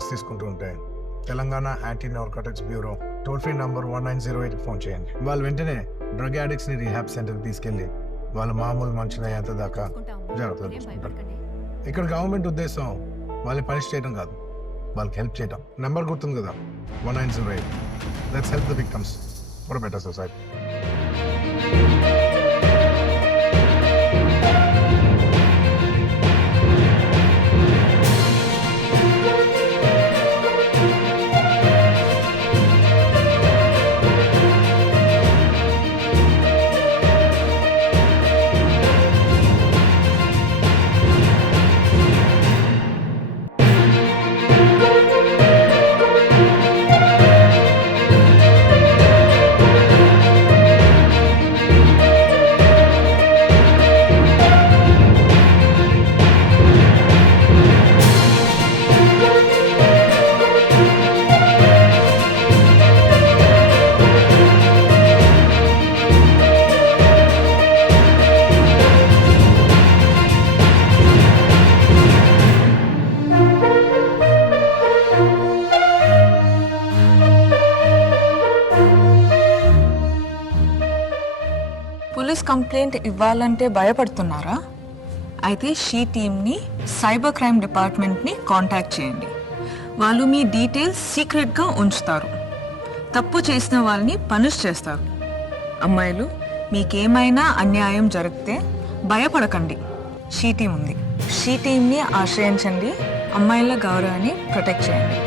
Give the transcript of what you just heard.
Drugs తీసుకుంటూ ఉంటే Telangana anti narcotics bureau toll free number 1908 phone చేయండి. వాళ్ళు వెంటనే డ్రగ్ యాడిక్ట్స్ని రీహాబ్ సెంటర్కి తీసుకెళ్ళి వాళ్ళ మామూలు మనుషులు అయ్యేంత దాకా జాగ్రత్తలు తీసుకుంటారు. ఇక్కడ గవర్నమెంట్ ఉద్దేశం వాళ్ళని పనిష్ చేయడం కాదు, వాళ్ళకి హెల్ప్ చేయడం. నెంబర్ గుర్తుంది కదా, 1908. Let's help the victims for better society. Police complaint ఇవ్వాలంటే భయపడుతున్నారా? అయితే షీ టీమ్ని సైబర్ క్రైమ్ డిపార్ట్మెంట్ని కాంటాక్ట్ చేయండి. వాళ్ళు మీ డీటెయిల్స్ సీక్రెట్గా ఉంచుతారు. తప్పు చేసిన వాళ్ళని పనిష్ చేస్తారు. అమ్మాయిలు, మీకేమైనా అన్యాయం జరిగితే భయపడకండి, షీ టీమ్ ఉంది. షీ టీమ్ని ఆశ్రయించండి. అమ్మాయిల గౌరవాన్ని ప్రొటెక్ట్ చేయండి.